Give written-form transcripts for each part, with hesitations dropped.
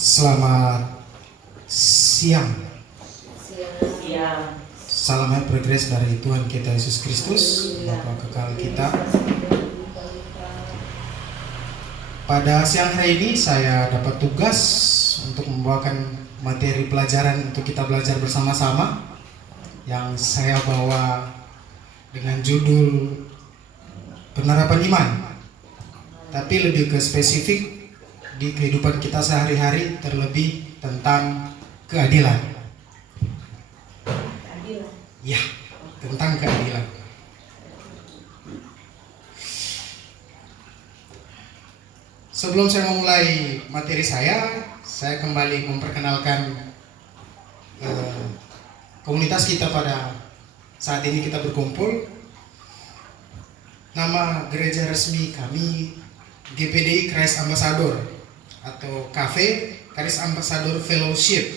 Selamat siang. Siang. Salam Happy Grace dari Tuhan kita Yesus Kristus, Bapa kekal kita. Pada siang hari ini saya dapat tugas untuk membawakan materi pelajaran untuk kita belajar bersama-sama, yang saya bawa dengan judul penerapan iman, tapi lebih ke spesifik di kehidupan kita sehari-hari, terlebih tentang keadilan. Ya, tentang keadilan. Sebelum saya memulai materi saya kembali memperkenalkan komunitas kita pada saat ini kita berkumpul. Nama gereja resmi kami GPDI Christ Ambassador atau Cafe Christ Ambassador Fellowship,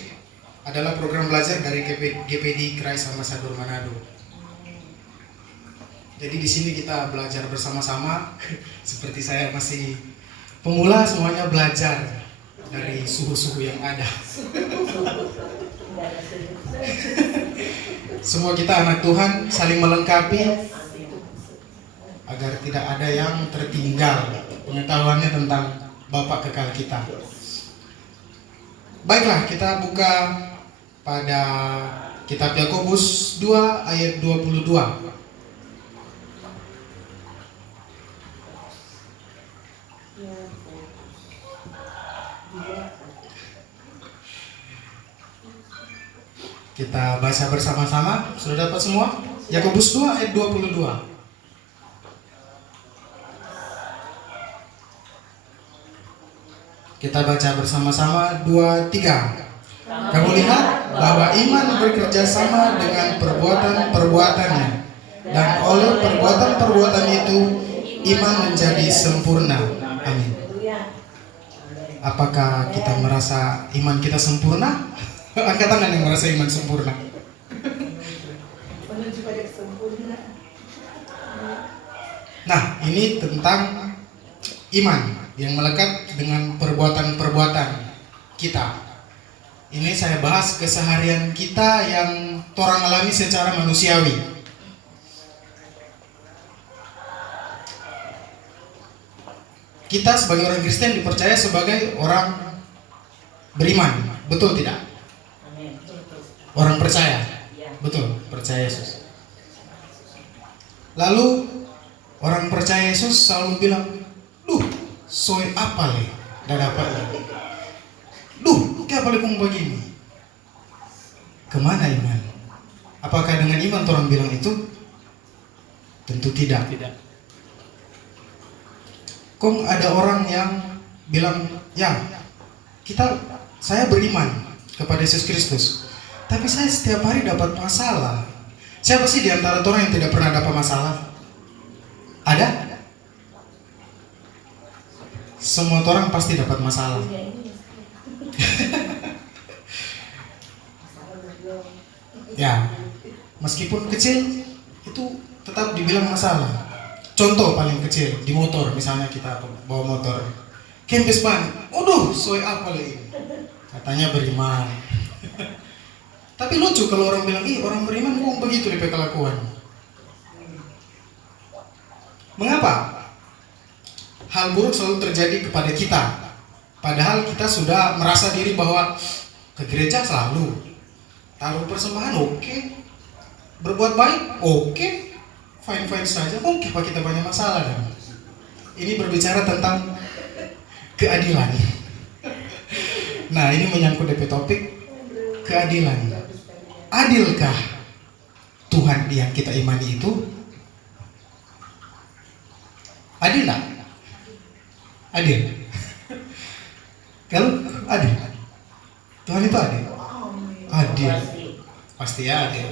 adalah program belajar dari GPDI Christ Ambassador Manado. Jadi di sini kita belajar bersama-sama. Seperti saya masih pemula, semuanya belajar dari suhu-suhu yang ada. Semua kita anak Tuhan, saling melengkapi agar tidak ada yang tertinggal pengetahuannya tentang Bapa kekal kita. Baiklah, kita buka pada kitab Yakobus 2 ayat 22. Kita baca bersama-sama. Sudah dapat semua? Yakobus 2 ayat 22. Kita baca bersama-sama, 2, 3. Kamu lihat bahwa iman bekerja sama dengan perbuatan-perbuatannya, dan oleh perbuatan-perbuatan itu iman menjadi sempurna. Amin. Apakah kita merasa iman kita sempurna? Angkat tangan yang merasa iman sempurna. Nah, ini tentang iman yang melekat dengan perbuatan-perbuatan kita. Ini saya bahas keseharian kita yang orang alami secara manusiawi. Kita sebagai orang Kristen dipercaya sebagai orang beriman, betul tidak? Orang percaya, betul, percaya Yesus. Lalu orang percaya Yesus selalu bilang, soy apa le? Dan apa le? Kayak apa kong begini? Kemana iman? Apakah dengan iman orang bilang itu? Tentu tidak. Kong ada orang yang bilang, saya beriman kepada Yesus Kristus, tapi saya setiap hari dapat masalah. Siapa sih di antara orang yang tidak pernah dapat masalah? Ada? Semua orang pasti dapat masalah. Ya, meskipun kecil itu tetap dibilang masalah. Contoh paling kecil di motor, misalnya kita bawa motor, kempes ban, soy apa lagi? Katanya beriman. Tapi lucu kalau orang bilang, orang beriman kok begitu di kelakuan. Mengapa? Hal buruk selalu terjadi kepada kita. Padahal kita sudah merasa diri bahwa ke gereja selalu, taruh persembahan oke, berbuat baik oke, fine saja, apa kita banyak masalah kan? Ini berbicara tentang keadilan. Nah, ini menyangkut DP topik keadilan. Adilkah Tuhan yang kita imani itu? Adil tak? Adil. Kalau adil, Tuhan itu adil. Adil, pasti adil.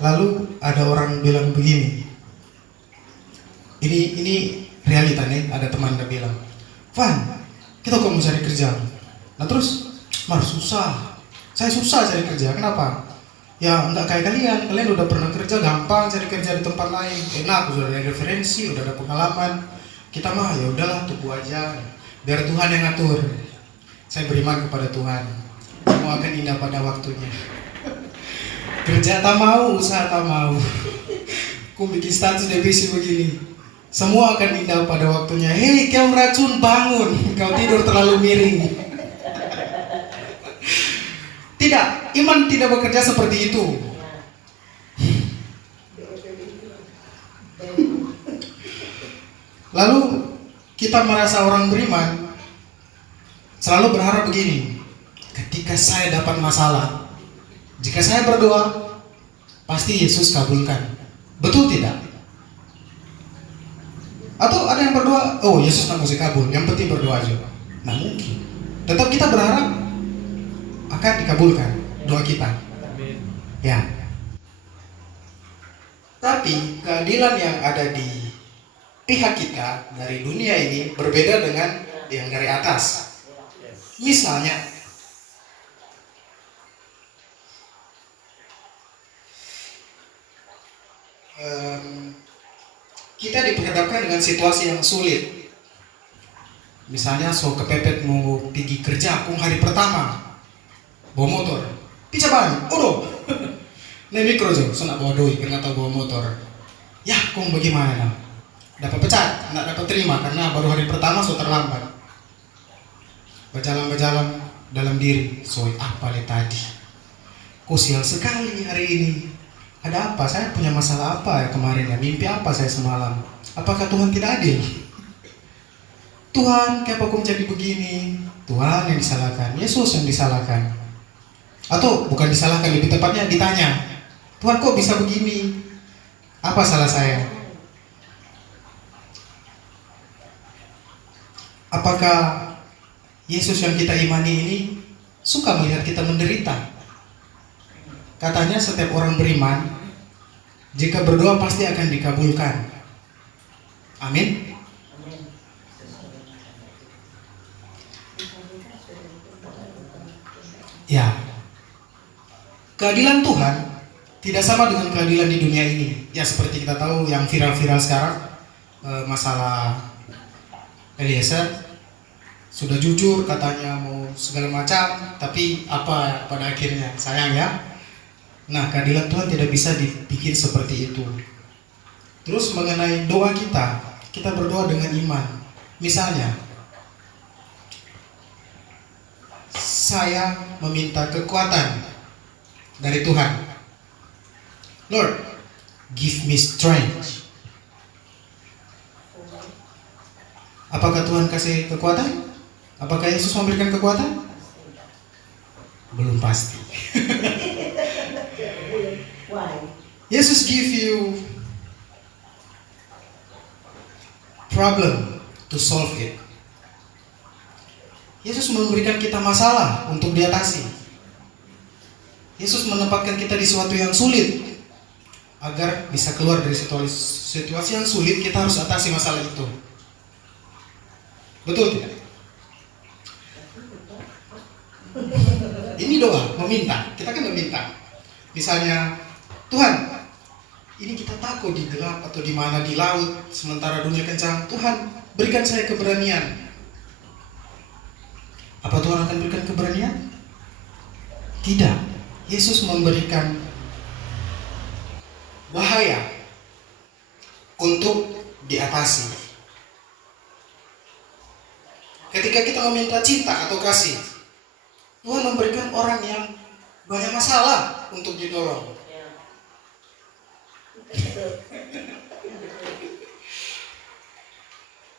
Lalu ada orang bilang begini. Ini realita nih. Ada teman yang bilang, Van, kita kok mau cari kerja. Nah terus, susah. Saya susah cari kerja. Kenapa? Ya enggak kayak kalian udah pernah kerja, gampang cari kerja di tempat lain, enak, sudah ada referensi, udah ada pengalaman. Kita mah ya udahlah, tunggu aja. Biar Tuhan yang ngatur. Saya beriman kepada Tuhan. Semua akan indah pada waktunya. Kerja tak mau, usaha tak mau. Aku bikin status divisi begini. Semua akan indah pada waktunya. Hei, kau racun, bangun. Kau tidur terlalu miring. Tidak, iman tidak bekerja seperti itu. Lalu kita merasa orang beriman selalu berharap begini. Ketika saya dapat masalah, jika saya berdoa, pasti Yesus kabulkan. Betul tidak? Atau ada yang berdoa, oh Yesus tak mesti kabul, yang penting berdoa aja. Nah mungkin. Tetap kita berharap akan dikabulkan doa kita. Ya. Tapi keadilan yang ada di pihak kita dari dunia ini berbeda dengan yang dari atas. Misalnya, kita diperhadapkan dengan situasi yang sulit. Misalnya kepepet mau pergi kerja, kung hari pertama bawa motor, picaban, odo, nih mikro jo, nak bawa doi, karena tahu bawa motor. Ya, kung bagaimana? Dapat pecat, nggak dapat terima karena baru hari pertama terlambat. Berjalan-berjalan dalam diri, apa le tadi? Kok sial sekali hari ini? Ada apa? Saya punya masalah apa ya kemarin ya? Mimpi apa saya semalam? Apakah Tuhan tidak adil? Tuhan, kenapa kau jadi begini? Tuhan yang disalahkan, Yesus yang disalahkan. Atau bukan disalahkan, lebih tepatnya ditanya, Tuhan kok bisa begini? Apa salah saya? Apakah Yesus yang kita imani ini suka melihat kita menderita? Katanya setiap orang beriman, jika berdoa pasti akan dikabulkan. Amin. Ya, keadilan Tuhan tidak sama dengan keadilan di dunia ini. Ya seperti kita tahu yang viral-viral sekarang, masalah Eliezer sudah jujur katanya mau segala macam, tapi apa pada akhirnya? Sayang ya. Nah, keadilan Tuhan tidak bisa dibikin seperti itu. Terus mengenai doa kita berdoa dengan iman. Misalnya, saya meminta kekuatan dari Tuhan. Lord, give me strength. Apakah Tuhan kasih kekuatan? Apakah Yesus memberikan kekuatan? Belum pasti. Yesus give you problem to solve it. Yesus memberikan kita masalah untuk diatasi. Yesus menempatkan kita di suatu yang sulit. Agar bisa keluar dari situasi yang sulit, kita harus atasi masalah itu. Betul tidak? Ini doa, meminta. Kita kan meminta. Misalnya, Tuhan, ini kita takut di gelap atau di mana di laut, sementara dunia kencang. Tuhan, berikan saya keberanian. Apa Tuhan akan berikan keberanian? Tidak. Yesus memberikan bahaya untuk diatasi. Ketika kita meminta cinta atau kasih, Tuhan memberikan orang yang banyak masalah untuk didorong.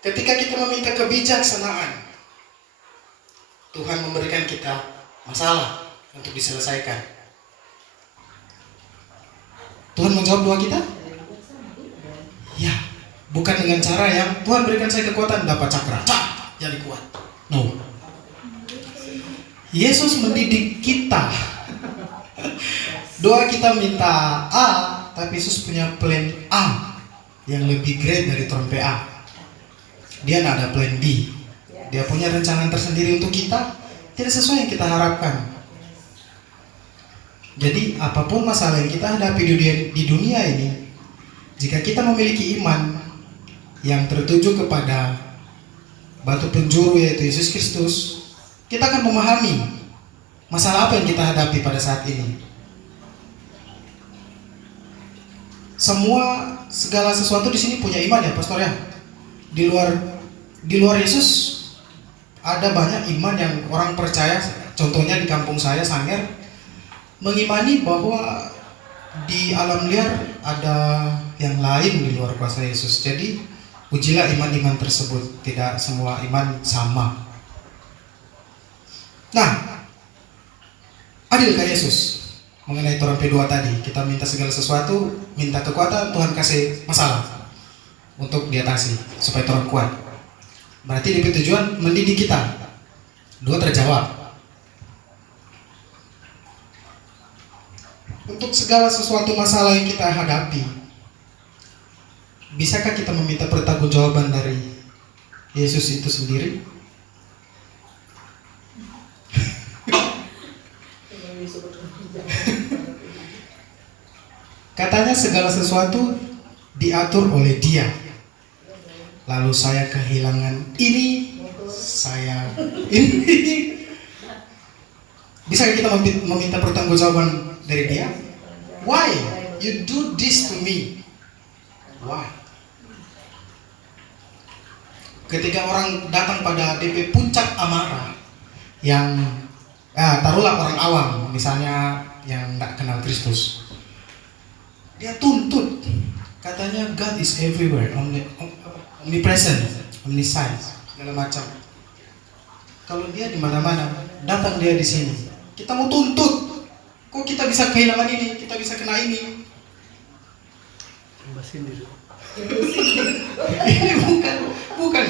Ketika kita meminta kebijaksanaan, Tuhan memberikan kita masalah untuk diselesaikan. Tuhan menjawab doa kita? Ya, bukan dengan cara yang Tuhan berikan saya kekuatan dapat cakra, jadi kuat. No. Yesus mendidik kita. Doa kita minta A, tapi Yesus punya plan A yang lebih great dari trompe A. Dia tidak ada plan B. Dia punya rencana tersendiri untuk kita, tidak sesuai yang kita harapkan. Jadi apapun masalah yang kita hadapi di dunia ini, jika kita memiliki iman yang tertuju kepada batu penjuru yaitu Yesus Kristus, kita akan memahami masalah apa yang kita hadapi pada saat ini. Segala sesuatu di sini punya iman ya, Pastor ya. Di luar Yesus ada banyak iman yang orang percaya. Contohnya di kampung saya, Sanger, mengimani bahwa di alam liar ada yang lain di luar kuasa Yesus. Jadi ujilah iman-iman tersebut. Tidak semua iman sama. Nah, adilkah Yesus? Mengenai Torah P2 tadi, kita minta segala sesuatu, minta kekuatan, Tuhan kasih masalah untuk diatasi supaya Torah kuat. Berarti di tujuan mendidik kita. Dua terjawab. Untuk segala sesuatu masalah yang kita hadapi, bisakah kita meminta pertanggungjawaban dari Yesus itu sendiri? Katanya segala sesuatu diatur oleh Dia. Lalu saya kehilangan ini, ini. Bisa kita meminta pertanggungjawaban dari Dia? Why you do this to me? Why? Ketika orang datang pada DP puncak amarah, yang taruhlah orang awam, misalnya yang tidak kenal Kristus, dia tuntut, katanya God is everywhere, omnipresent, omniscient, segala macam. Kalau dia di mana-mana, datang dia di sini. Kita mau tuntut, kok kita bisa kehilangan ini, kita bisa kena ini. Ini bukan.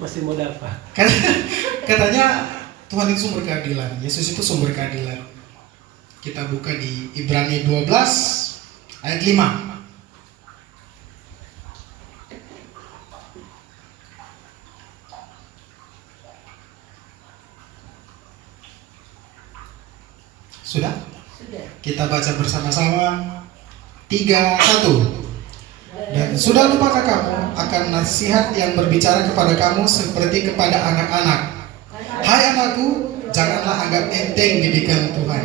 Masih modal Pak. Katanya Tuhan itu sumber keadilan, Yesus itu sumber keadilan. Kita buka di Ibrani 12 ayat 5. Sudah? Kita baca bersama-sama. 3, 1. Dan sudah lupakah kamu akan nasihat yang berbicara kepada kamu seperti kepada anak-anak? Hai anakku, janganlah anggap enteng didikan Tuhan,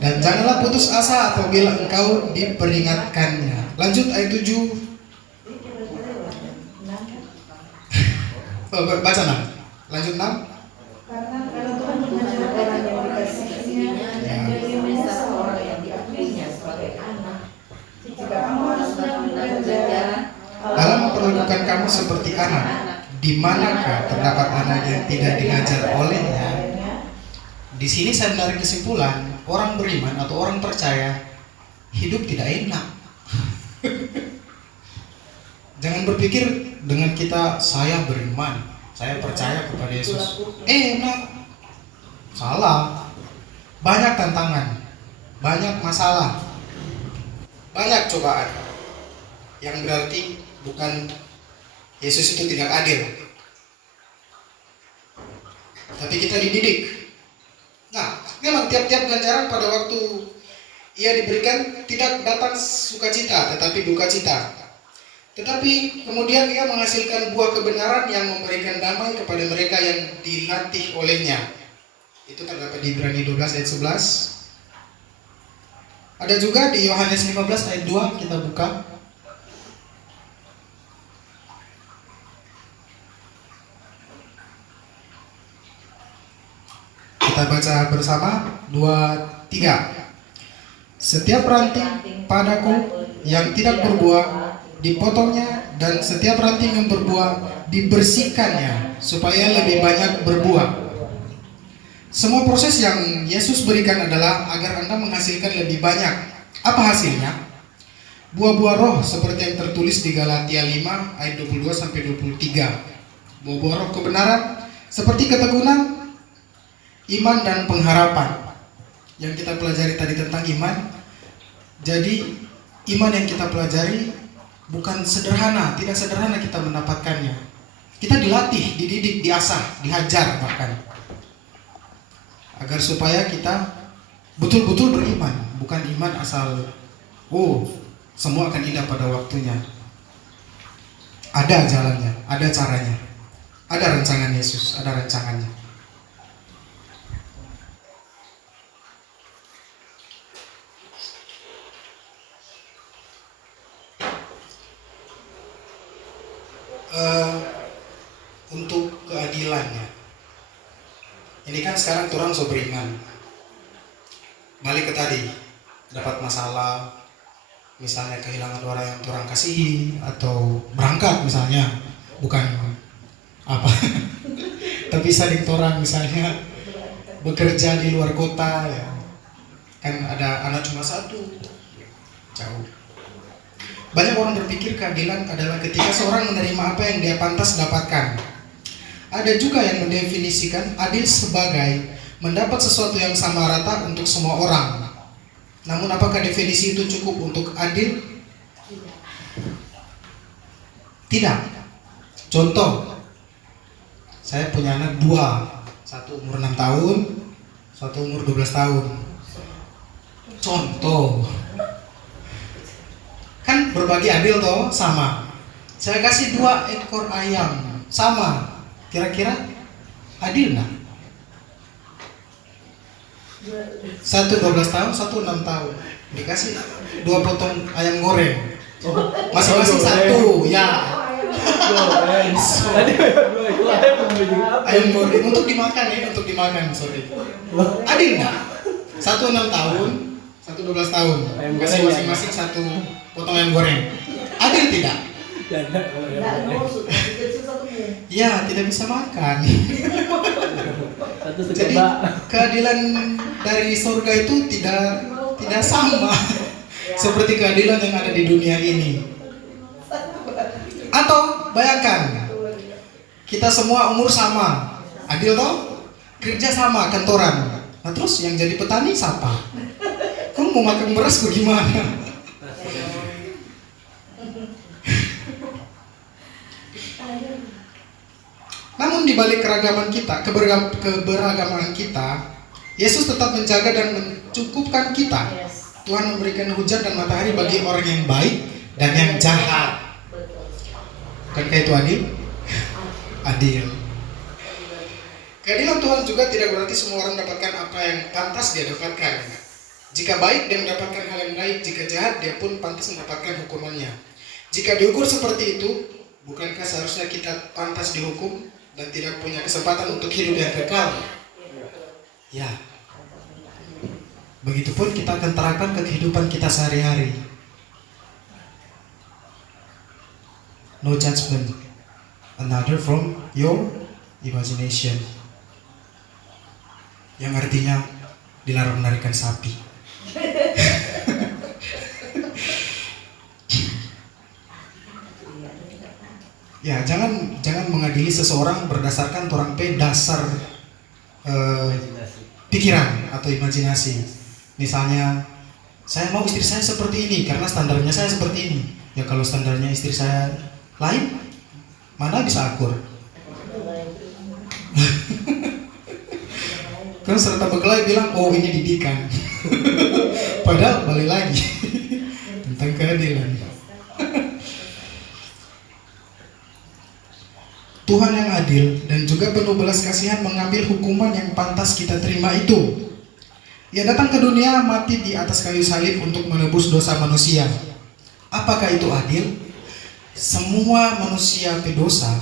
dan janganlah putus asa apabila engkau diperingatkannya. Lanjut ayat 7. Baca 6. Lanjut 6. Karena Tuhan mengajar orang yang dikasihinya dan mengajar orang yang diakuinya sebagai anak. Jika kamu harus belajar Allah memperlakukan kamu seperti anak. Di manakah terdapat anak yang tidak diajar olehnya? Di sini saya menarik kesimpulan, orang beriman atau orang percaya hidup tidak enak. Jangan berpikir dengan saya beriman, saya percaya kepada Yesus, enak. Salah. Banyak tantangan, banyak masalah, banyak cobaan. Yang berarti bukan Yesus itu tidak adil, tapi kita dididik. Nah, memang tiap-tiap ganjaran pada waktu ia diberikan tidak datang sukacita, tetapi duka cita. Tetapi kemudian ia menghasilkan buah kebenaran yang memberikan damai kepada mereka yang dilatih olehnya. Itu terdapat di Ibrani 12 ayat 11. Ada juga di Yohanes 15 ayat 2, kita buka. Kita baca bersama 2, 3. Setiap ranting padaku yang tidak berbuah dipotongnya, dan setiap ranting yang berbuah dibersihkannya supaya lebih banyak berbuah. Semua proses yang Yesus berikan adalah agar Anda menghasilkan lebih banyak. Apa hasilnya? Buah-buah roh seperti yang tertulis di Galatia 5 ayat 22 sampai 23. Buah-buah roh kebenaran seperti ketekunan, iman dan pengharapan. Yang kita pelajari tadi tentang iman. Jadi iman yang kita pelajari bukan sederhana, tidak sederhana kita mendapatkannya. Kita dilatih, dididik, diasah, dihajar bahkan, agar supaya kita betul-betul beriman, bukan iman asal semua akan indah pada waktunya. Ada jalannya, ada caranya, ada rancangan Yesus, ada rancangannya. Untuk keadilannya, ini kan sekarang orang so beriman, balik ke tadi, dapat masalah, misalnya kehilangan orang yang orang kasihi, atau berangkat misalnya, bukan apa tapi saling orang misalnya bekerja di luar kota ya, kan ada anak cuma satu, jauh. Banyak orang berpikir keadilan adalah ketika seorang menerima apa yang dia pantas dapatkan. Ada juga yang mendefinisikan adil sebagai mendapat sesuatu yang sama rata untuk semua orang. Namun apakah definisi itu cukup untuk adil? Tidak. Contoh, saya punya anak dua, satu umur 6 tahun, satu umur 12 tahun. Contoh, kan berbagi adil toh, sama. Saya kasih 2 ekor ayam, sama. Kira-kira adil nggak? Satu 12 tahun, satu 6 tahun. Dikasih 2 potong ayam goreng, masing-masing satu, ya. Ayam goreng untuk dimakan ya, untuk dimakan, sorry. Adil nggak? Satu 6 tahun, satu 12 tahun. Kasih masing-masing satu potong ayam goreng. Adil tidak? Ya, tidak bisa makan. Jadi keadilan dari surga itu tidak sama seperti keadilan yang ada di dunia ini. Atau bayangkan, kita semua umur sama, adil toh? Kerja sama, kantoran. Nah terus yang jadi petani siapa? Kamu mau makan beras bagaimana? Namun di balik keragaman kita, keberagaman kita, Yesus tetap menjaga dan mencukupkan kita. Tuhan memberikan hujan dan matahari bagi orang yang baik dan yang jahat. Bukankah itu adil? Adil. Keadilan Tuhan juga tidak berarti semua orang mendapatkan apa yang pantas dia dapatkan. Jika baik dia mendapatkan hal yang baik, jika jahat dia pun pantas mendapatkan hukumannya. Jika diukur seperti itu, bukankah seharusnya kita pantas dihukum dan tidak punya kesempatan untuk hidup yang kekal? Ya. Begitupun kita akan terapkan ke kehidupan kita sehari-hari. No judgment, another from your imagination. Yang artinya dilarang menarikan sapi. Ya, jangan mengadili seseorang berdasarkan orang dasar pikiran atau imajinasi. Misalnya, saya mau istri saya seperti ini karena standarnya saya seperti ini. Ya kalau standarnya istri saya lain, mana bisa akur? Kan serta berkelahi bilang, oh ini didikan. Padahal balik lagi tentang keadilan. Tuhan yang adil dan juga penuh belas kasihan mengambil hukuman yang pantas kita terima itu. Ia datang ke dunia mati di atas kayu salib untuk menebus dosa manusia. Apakah itu adil? Semua manusia berdosa,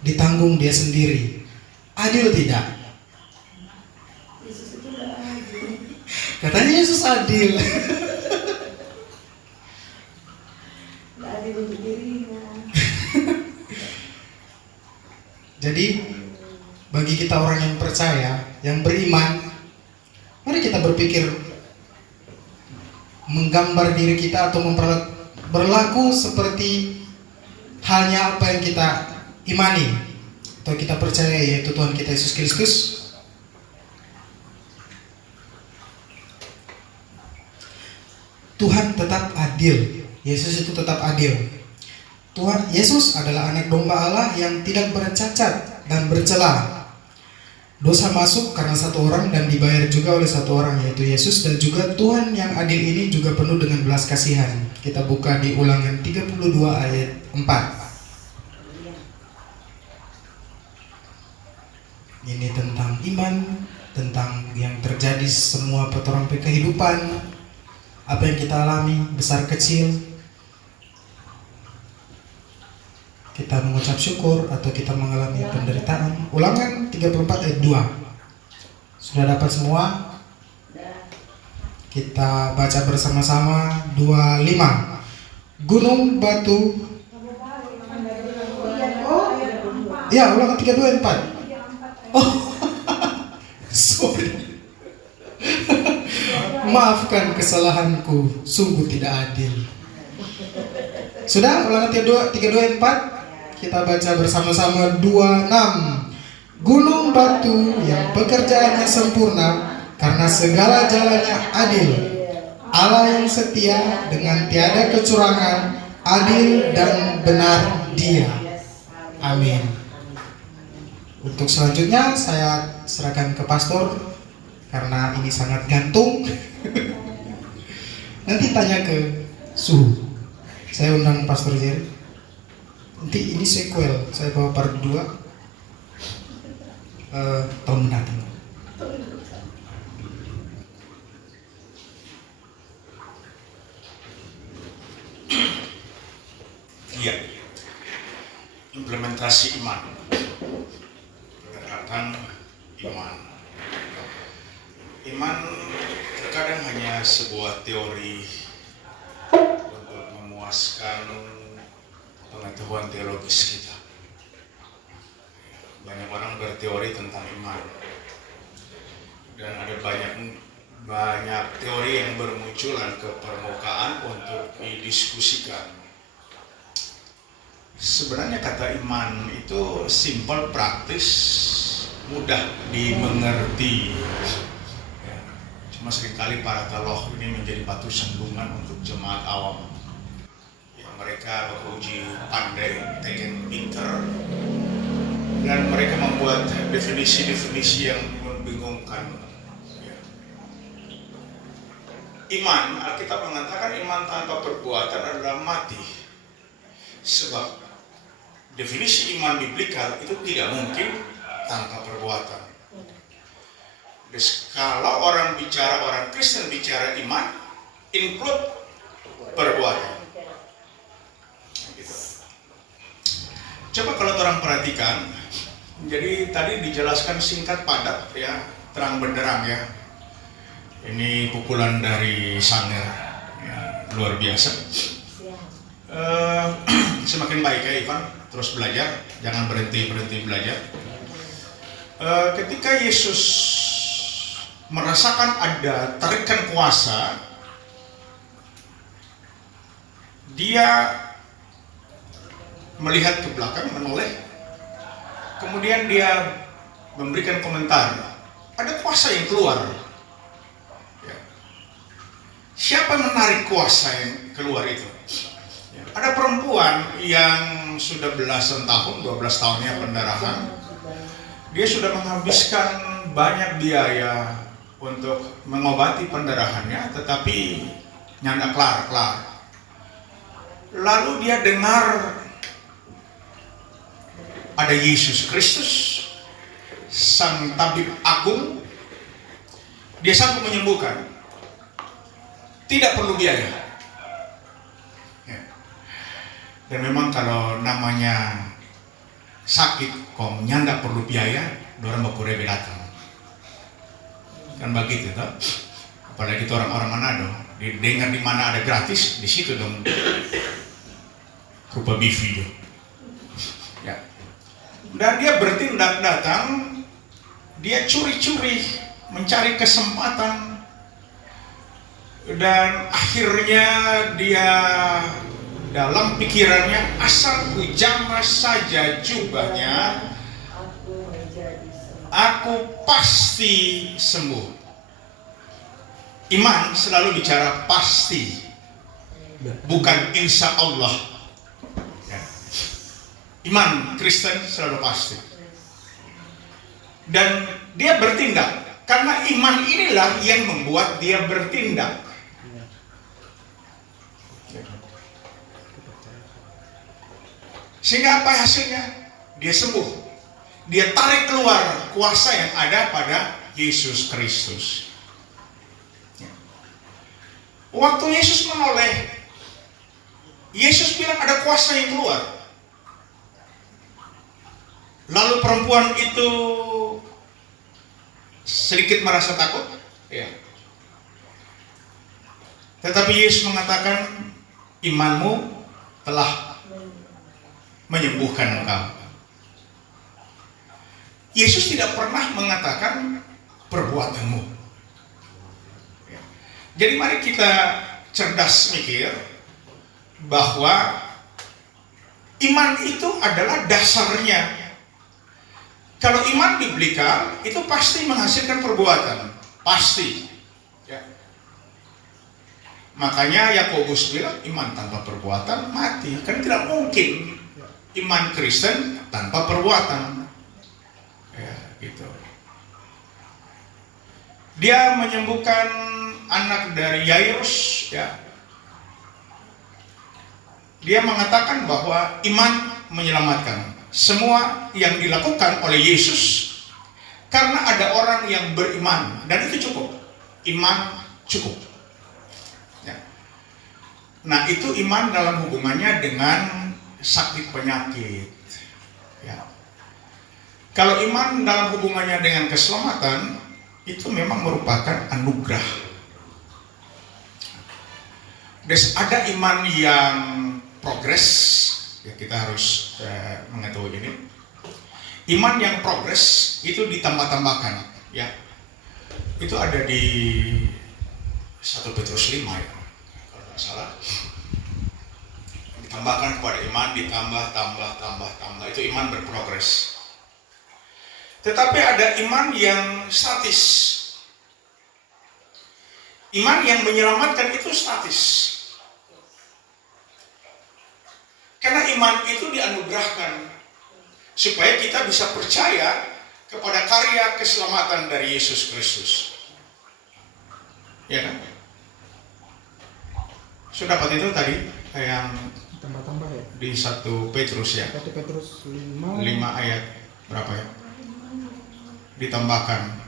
ditanggung dia sendiri. Adil tidak? Katanya Yesus adil. Adil untuk dirinya. Jadi bagi kita orang yang percaya, yang beriman, mari kita berpikir menggambar diri kita atau berlaku seperti halnya apa yang kita imani atau kita percaya, yaitu Tuhan kita Yesus Kristus. Tuhan tetap adil. Yesus itu tetap adil. Tuhan Yesus adalah anak domba Allah yang tidak bercacat dan bercela. Dosa masuk karena satu orang dan dibayar juga oleh satu orang, yaitu Yesus. Dan juga Tuhan yang adil ini juga penuh dengan belas kasihan. Kita buka di Ulangan 32 ayat 4. Ini tentang iman, tentang yang terjadi semua petorang kehidupan, apa yang kita alami, besar kecil. Kita mengucap syukur atau kita mengalami penderitaan. Ulangan 34 ayat 2. Sudah dapat semua? Kita baca bersama-sama. 25. Gunung batu. Ya, ulangan 32 ayat 4. Oh, sorry. Maafkan kesalahanku, sungguh tidak adil. Sudah, ulangan 32 ayat 4. Kita baca bersama-sama. 26. Gunung batu yang pekerjaannya sempurna, karena segala jalannya adil. Allah yang setia dengan tiada kecurangan, adil dan benar Dia. Amin. Untuk selanjutnya saya serahkan ke pastor karena ini sangat gantung. Nanti tanya ke suhu. Saya undang Pastor Jerry. Nanti ini sequel, saya bawa part 2 tahun mendatang. Iya, implementasi iman, penerapan iman. Iman terkadang hanya sebuah teori untuk memuaskan pengetahuan teologis kita. Banyak orang berteori tentang iman, dan ada banyak teori yang bermunculan ke permukaan untuk didiskusikan. Sebenarnya kata iman itu simpel, praktis, mudah dimengerti. Ya, cuma seringkali para teolog ini menjadi batu sandungan untuk jemaat awam. Mereka beruji pandai, teken pinter, dan mereka membuat definisi-definisi yang membingungkan. Ya. Iman, Alkitab mengatakan iman tanpa perbuatan adalah mati. Sebab definisi iman biblikal itu tidak mungkin tanpa perbuatan. Jadi, kalau orang Kristen bicara iman, include perbuatan. Coba kalau orang perhatikan, jadi tadi dijelaskan singkat padat ya, terang benderang ya. Ini pukulan dari Sanger, ya, luar biasa. Semakin baik ya Ivan, terus belajar, jangan berhenti belajar. Ketika Yesus merasakan ada tarikan kuasa, dia melihat ke belakang, menoleh, kemudian dia memberikan komentar, ada kuasa yang keluar. Ya. Siapa menarik kuasa yang keluar itu? Ya. Ada perempuan yang sudah belasan tahun, 12 tahunnya pendarahan. Dia sudah menghabiskan banyak biaya untuk mengobati pendarahannya, tetapi nyanda kelar. Lalu dia dengar ada Yesus Kristus, Sang Tabib Agung, dia sanggup menyembuhkan, tidak perlu biaya. Ya. Dan memang kalau namanya sakit, kok nyanda perlu biaya, dorang bakurebe datang. Kan begitu toh? Apalagi itu orang-orang Manado, didengar di mana ada gratis, di situ dong. Rupa bivi dong. Ya. Dan dia bertindak datang, dia curi-curi mencari kesempatan, dan akhirnya dia dalam pikirannya, asal ku jamah saja jubahnya, aku pasti sembuh. Iman selalu bicara pasti, bukan insya Allah. Iman Kristen selalu pasti. Dan dia bertindak. Karena iman inilah yang membuat dia bertindak. Sehingga apa hasilnya? Dia sembuh. Dia tarik keluar kuasa yang ada pada Yesus Kristus. Waktu Yesus menoleh, Yesus bilang ada kuasa yang keluar. Lalu perempuan itu sedikit merasa takut, ya. Tetapi Yesus mengatakan, imanmu telah menyembuhkan engkau. Yesus tidak pernah mengatakan perbuatanmu. Ya. Jadi mari kita cerdas mikir bahwa iman itu adalah dasarnya. Kalau iman biblikal itu pasti menghasilkan perbuatan, pasti. Ya. Makanya Yakobus bilang iman tanpa perbuatan mati. Kan tidak mungkin iman Kristen tanpa perbuatan. Ya, gitu. Dia menyembuhkan anak dari Yairus, ya. Dia mengatakan bahwa iman menyelamatkan. Semua yang dilakukan oleh Yesus karena ada orang yang beriman, dan itu cukup. Iman cukup. Ya. Nah, itu iman dalam hubungannya dengan sakit penyakit. Ya. Kalau iman dalam hubungannya dengan keselamatan, itu memang merupakan anugerah. Ada iman yang progres, ya kita harus mengetahui ini. Iman yang progres itu ditambah-tambahkan, ya. Itu ada di 1 Petrus 5, ya, kalau tidak salah. Ditambahkan kepada iman, tambah. Itu iman berprogres. Tetapi ada iman yang statis. Iman yang menyelamatkan itu statis. Karena iman itu dianugerahkan supaya kita bisa percaya kepada karya keselamatan dari Yesus Kristus. Ya kan? Sudah dapat itu tadi yang Tambah-tambah ya. di 1 Petrus, ya. 1 Petrus 5 ayat berapa ya? Ditambahkan.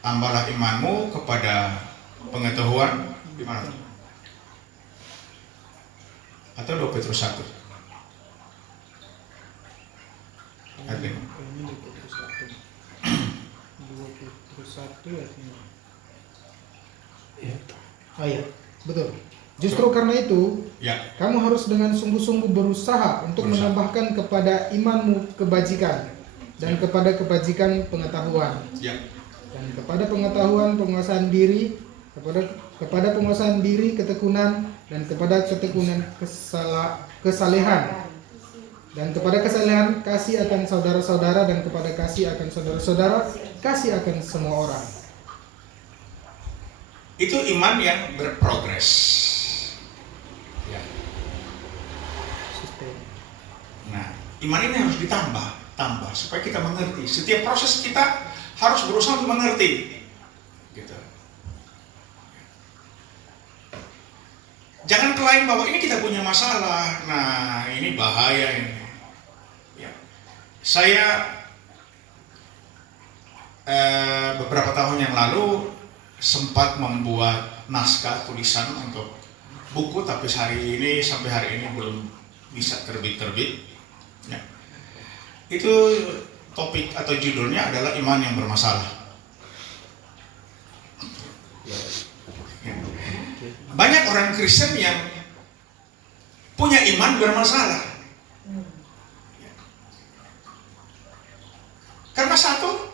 Tambahlah imanmu kepada pengetahuan. Di mana? Atau 2 Petrus 1? Ayat 5. Ini 2 Petrus 1. 2 Petrus 1 ayat 5. Ya. Oh iya, betul. Justru karena itu, Ya. kamu harus dengan sungguh-sungguh berusaha untuk menambahkan kepada imanmu kebajikan, dan kepada kebajikan pengetahuan, Ya. dan kepada pengetahuan penguasaan diri, kepada penguasaan diri ketekunan, dan kepada ketekunan kesalehan, dan kepada kesalehan kasih akan saudara-saudara, dan kepada kasih akan saudara-saudara kasih akan semua orang. Itu iman yang berprogres. Ya. Nah, iman ini harus ditambah supaya kita mengerti. Setiap proses kita harus berusaha untuk mengerti. Gitu. Jangan klaim bahwa ini kita punya masalah. Nah, ini bahaya ini. Ya. Saya beberapa tahun yang lalu sempat membuat naskah tulisan untuk buku, tapi sampai hari ini belum bisa terbit. Ya. Itu topik atau judulnya adalah iman yang bermasalah. Ya. Banyak orang Kristen yang punya iman bermasalah. Ya. Karena satu,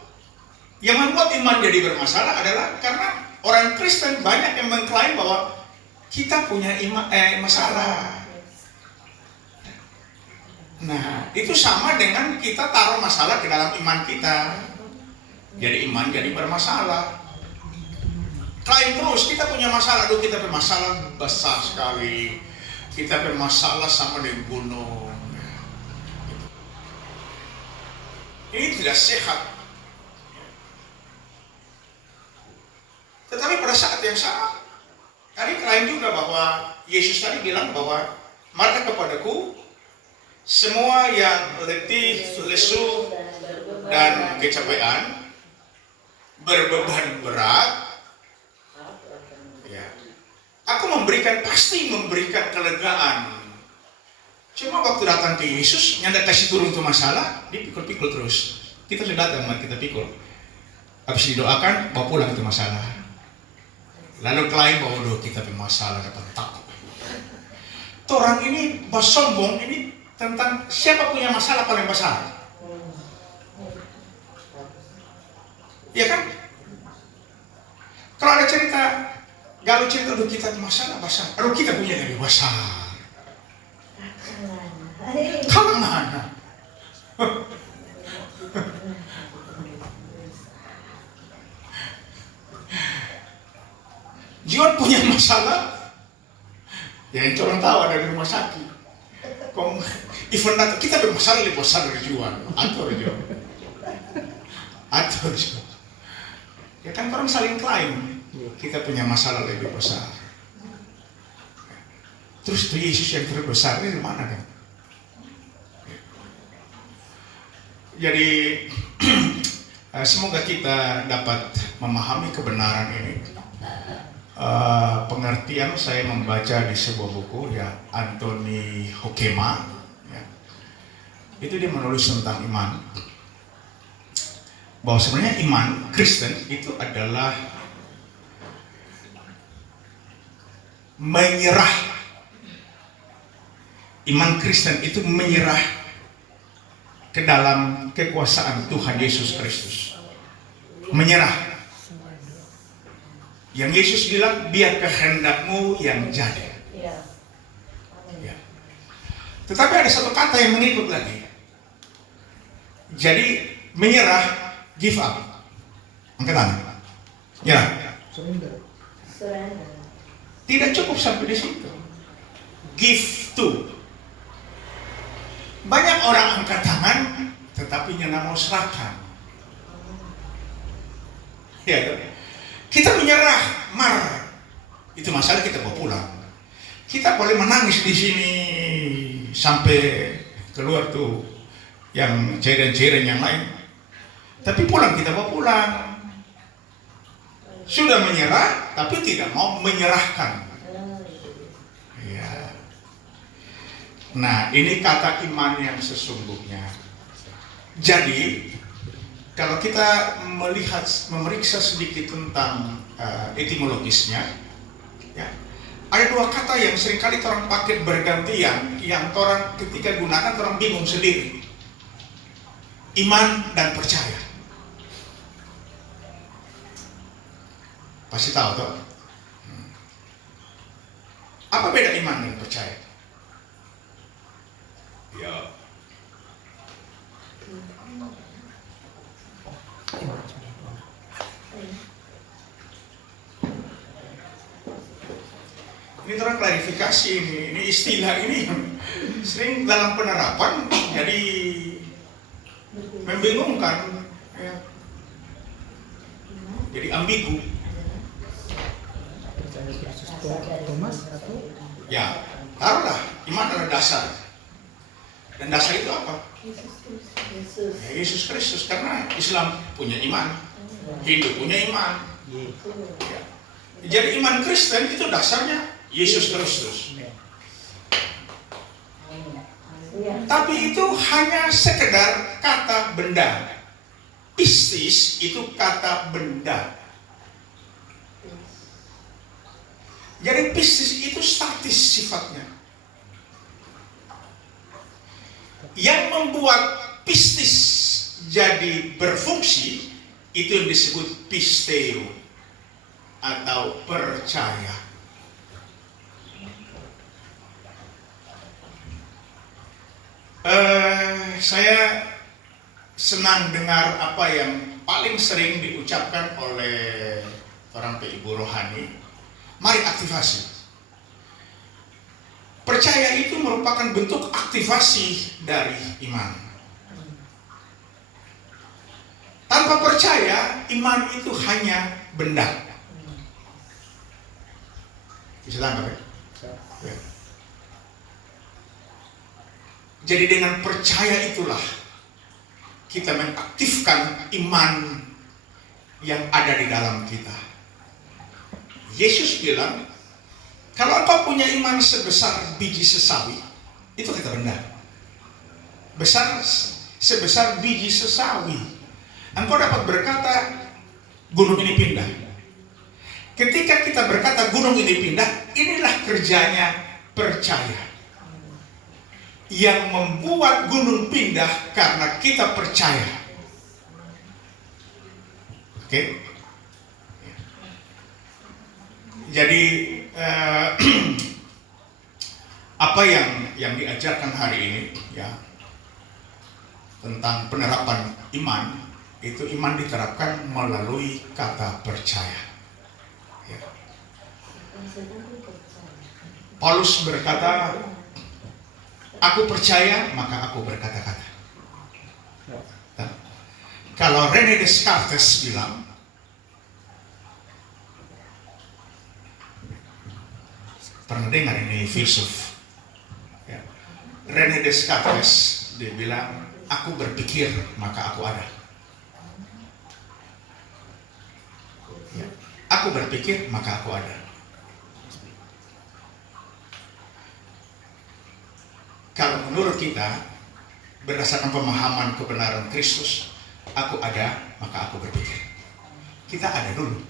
yang membuat iman jadi bermasalah adalah karena orang Kristen banyak yang mengklaim bahwa kita punya masalah. Nah, itu sama dengan kita taruh masalah ke dalam iman kita. Jadi iman jadi bermasalah. Klaim terus kita punya masalah, kita punya masalah besar sekali. Kita punya masalah sama dengan gunung. Ini tidak sehat. Tetapi pada saat yang sama, tadi klaim juga bahwa Yesus tadi bilang bahwa marilah kepadaku semua yang letih, lesu, dan kecapean, berbeban berat, ya, aku pasti memberikan kelegaan. Cuma waktu datang ke Yesus, nyanda kasih turun tuh masalah, dipikul-pikul terus. Kita sudah datang, mari kita pikul. Habis didoakan, bawa pulang itu masalah. Lalu klaim bahwa kita punya masalah, dapat takut. Orang ini sombong, ini tentang siapa punya masalah paling besar. Iya kan? Kalau ada cerita, galau cerita, kita punya masalah besar. Kita punya lebih besar. Kalau mana? Jiwan punya masalah, ya yang orang tahu ada di rumah sakit. Event datang, kita bermasalah lebih besar dari Jiwan. Atur Jiwan. Ya kan orang saling klaim, kita punya masalah lebih besar. Terus itu Yesus yang terbesar ini di mana kan? Jadi semoga kita dapat memahami kebenaran ini. Pengertian saya membaca di sebuah buku ya, Anthony Hoekema ya. Itu dia menulis tentang iman, bahwa sebenarnya iman Kristen itu adalah menyerah. Iman Kristen itu menyerah ke dalam kekuasaan Tuhan Yesus Kristus. Menyerah. Yang Yesus bilang, biar kehendakmu yang jadi. Ya. Tetapi ada satu kata yang mengikut lagi. Jadi menyerah, give up. Angkat tangan. Nyerah. Tidak cukup sampai di situ. Give to. Banyak orang angkat tangan, tetapi nyana mau serahkan. Ya, kita menyerah, marah. Itu masalah, kita bawa pulang. Kita boleh menangis di sini sampai keluar tuh yang cairan-cairan yang lain. Tapi pulang kita bawa pulang. Sudah menyerah, tapi tidak mau menyerahkan. Ya. Nah, ini kata iman yang sesungguhnya. Jadi, kalau kita memeriksa sedikit tentang etimologisnya, ya, ada dua kata yang seringkali orang pakai bergantian, yang orang ketika gunakan orang bingung sendiri. Iman dan percaya. Pasti tahu toh? Apa beda iman dan percaya? Ya. Ini terang klarifikasi ini istilah ini sering dalam penerapan jadi membingungkan, ya. Jadi ambigu. Ya, taruhlah iman adalah dasar. Dan dasar itu apa? Ya, Yesus Kristus, karena Islam punya iman, Hindu punya iman. Ya. Jadi iman Kristen itu dasarnya Yesus Kristus. Tapi itu hanya sekedar kata benda. Pistis itu kata benda. Jadi pistis itu statis sifatnya. Yang membuat pistis jadi berfungsi itu yang disebut pisteo atau percaya. Saya senang dengar apa yang paling sering diucapkan oleh orang ibu rohani. Mari aktivasi. Percaya itu merupakan bentuk aktivasi dari iman. Tanpa percaya, iman itu hanya benda. Bisa tangkap ya? Ya. Jadi dengan percaya itulah kita mengaktifkan iman yang ada di dalam kita. Yesus bilang, kalau engkau punya iman sebesar biji sesawi, itu kata benda. Sebesar biji sesawi, engkau dapat berkata, gunung ini pindah. Ketika kita berkata gunung ini pindah, inilah kerjanya percaya. Yang membuat gunung pindah karena kita percaya. Oke? Jadi apa yang diajarkan hari ini ya tentang penerapan iman, itu iman diterapkan melalui kata percaya. Ya. Paulus berkata, aku percaya maka aku berkata-kata. Nah, kalau René Descartes bilang, pernah dengar ini filsuf ya. René Descartes, dia bilang, aku berpikir maka aku ada ya. Aku berpikir maka aku ada. Kalau menurut kita, berdasarkan pemahaman kebenaran Kristus, aku ada maka aku berpikir. Kita ada dulu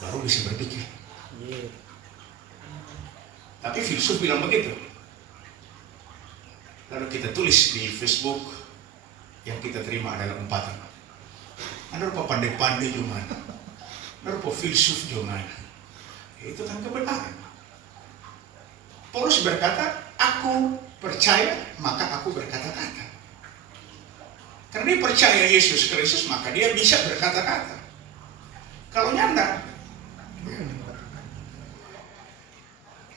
baru bisa berpikir. Tapi filsuf bilang begitu. Lalu kita tulis di Facebook, yang kita terima adalah umpatan. Anda rupa pandai-pandai juga, Anda rupa filsuf juga. Itu kan kebenaran. Paulus berkata, aku percaya maka aku berkata-kata. Karena dia percaya Yesus Kristus, maka dia bisa berkata-kata. Kalau nyanda.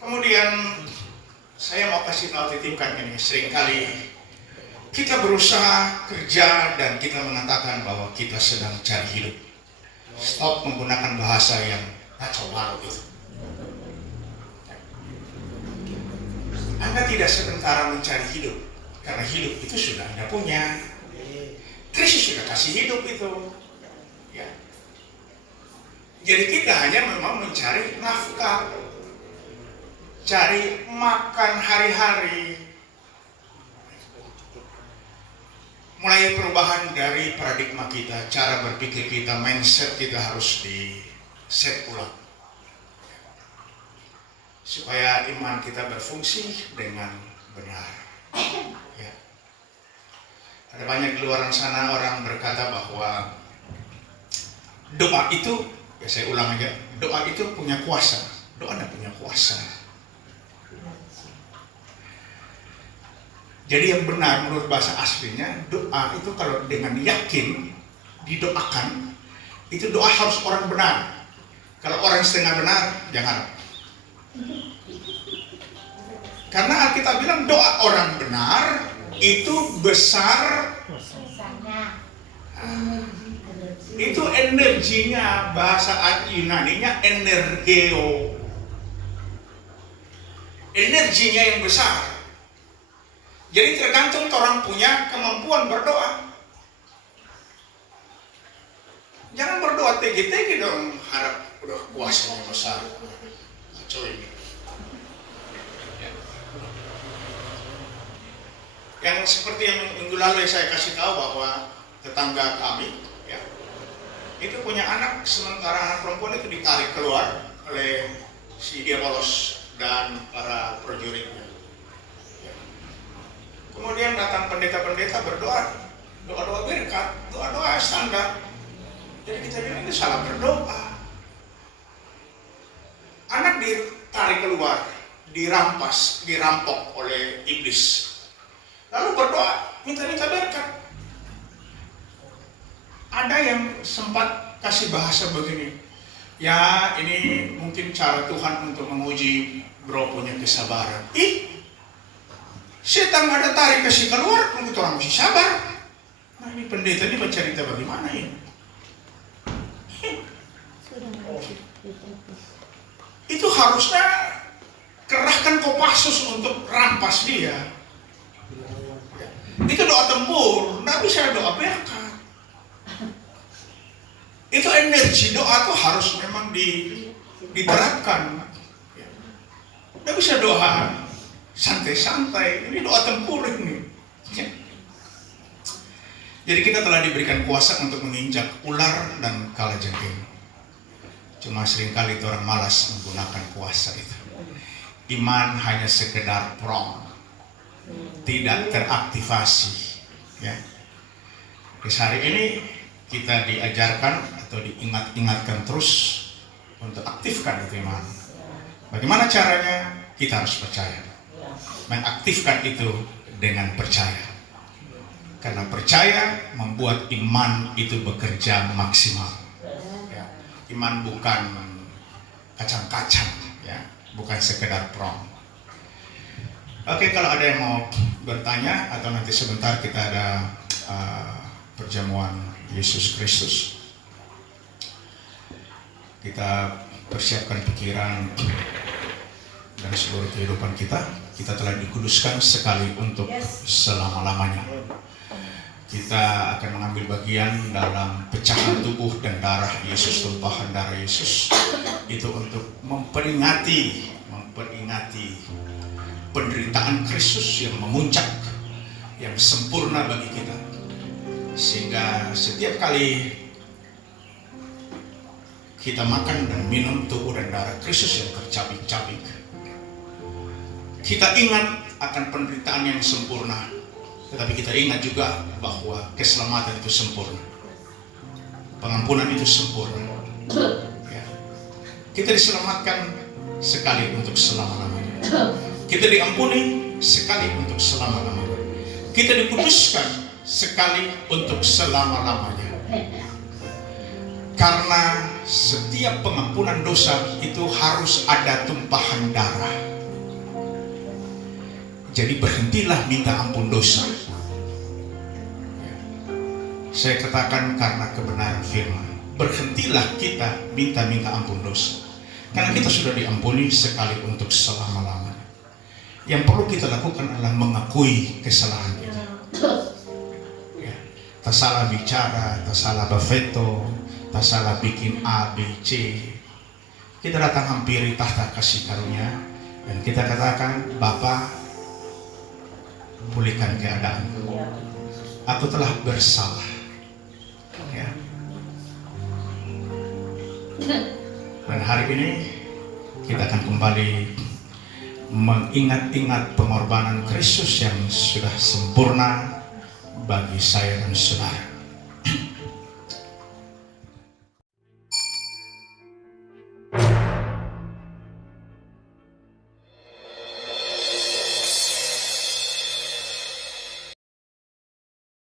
Kemudian saya mau kasih tahu, titipkan ini. Seringkali kita berusaha kerja dan kita mengatakan bahwa kita sedang cari hidup. Stop menggunakan bahasa yang kacau balau itu. Anda tidak sementara mencari hidup, karena hidup itu sudah Anda punya. Kristus sudah kasih hidup itu. Ya. Jadi kita hanya memang mencari nafkah, cari makan hari-hari. Mulai perubahan dari paradigma kita, cara berpikir kita, mindset kita harus di-set ulang. Supaya iman kita berfungsi dengan benar. Ya. Ada banyak di luar sana orang berkata bahwa doa itu, ya saya ulang aja, doa itu punya kuasa. Doa tidak punya kuasa. Jadi yang benar menurut bahasa aslinya, doa itu kalau dengan yakin didoakan, itu doa harus orang benar. Kalau orang setengah benar, jangan. Karena Alkitab bilang doa orang benar itu besar. Itu energinya, bahasa Yunaninya energeo. Energinya yang besar. Jadi tergantung orang punya kemampuan berdoa. Jangan berdoa tinggi-tinggi dong, harap udah kuasanya besar. Kacau ini. Ya. Yang seperti yang minggu lalu saya kasih tahu bahwa tetangga kami, ya, itu punya anak, sementara anak perempuan itu ditarik keluar oleh si Diabolos dan para prajuritnya. Kemudian datang pendeta-pendeta berdoa, doa-doa berkat, doa-doa standar. Jadi kita bilang ini salah berdoa. Anak ditarik keluar, dirampas, dirampok oleh iblis. Lalu berdoa, minta-minta berkat. Ada yang sempat kasih bahasa begini, ya ini mungkin cara Tuhan untuk menguji bro punya kesabaran. Setan ada tarik kasih keluar, tunggu orang mesti sabar. Nah, ini pendeta ini bercerita bagaimana ini? Itu harusnya kerahkan Kopassus untuk rampas dia. Itu doa tempur, nggak bisa doa berkat. Itu energi doa tuh harus memang diterapkan. Nggak bisa doa santai-santai, ini doa tempur ini. Jadi kita telah diberikan kuasa untuk menginjak ular dan kalajengking. Cuma seringkali itu orang malas menggunakan kuasa itu. Iman hanya sekedar prong, tidak teraktivasi. Ya. Terus hari ini kita diajarkan atau diingat-ingatkan terus untuk aktifkan itu iman. Bagaimana caranya? Kita harus percaya. Mengaktifkan itu dengan percaya. Karena percaya membuat iman itu bekerja maksimal. Ya. Iman bukan kacang-kacang, ya, bukan sekedar prong. Oke, kalau ada yang mau bertanya atau nanti sebentar kita ada perjamuan Yesus Kristus. Kita persiapkan pikiran dan seluruh kehidupan kita. Kita telah dikuduskan sekali untuk selama-lamanya. Kita akan mengambil bagian dalam pecahan tubuh dan darah Yesus, tumpahan darah Yesus. Itu untuk memperingati penderitaan Kristus yang memuncak, yang sempurna bagi kita. Sehingga setiap kali kita makan dan minum tubuh dan darah Kristus yang tercabik-cabik, kita ingat akan penderitaan yang sempurna. Tetapi kita ingat juga bahwa keselamatan itu sempurna, pengampunan itu sempurna. Ya. Kita diselamatkan sekali untuk selama-lamanya. Kita diampuni sekali untuk selama-lamanya. Kita dikuduskan sekali untuk selama-lamanya. Karena setiap pengampunan dosa itu harus ada tumpahan darah. Jadi berhentilah minta ampun dosa. Saya katakan karena kebenaran firman. Berhentilah kita minta ampun dosa. Karena kita sudah diampuni sekali untuk selama-lamanya. Yang perlu kita lakukan adalah mengakui kesalahan kita. Ya. Tak salah bicara, tak salah berveto, tak salah bikin A, B, C. Kita datang hampiri tahta kasih karunia dan kita katakan, Bapa, pulihkan keadaan. Aku telah bersalah. Ya. Dan hari ini kita akan kembali mengingat-ingat pengorbanan Kristus yang sudah sempurna bagi saya dan saudara.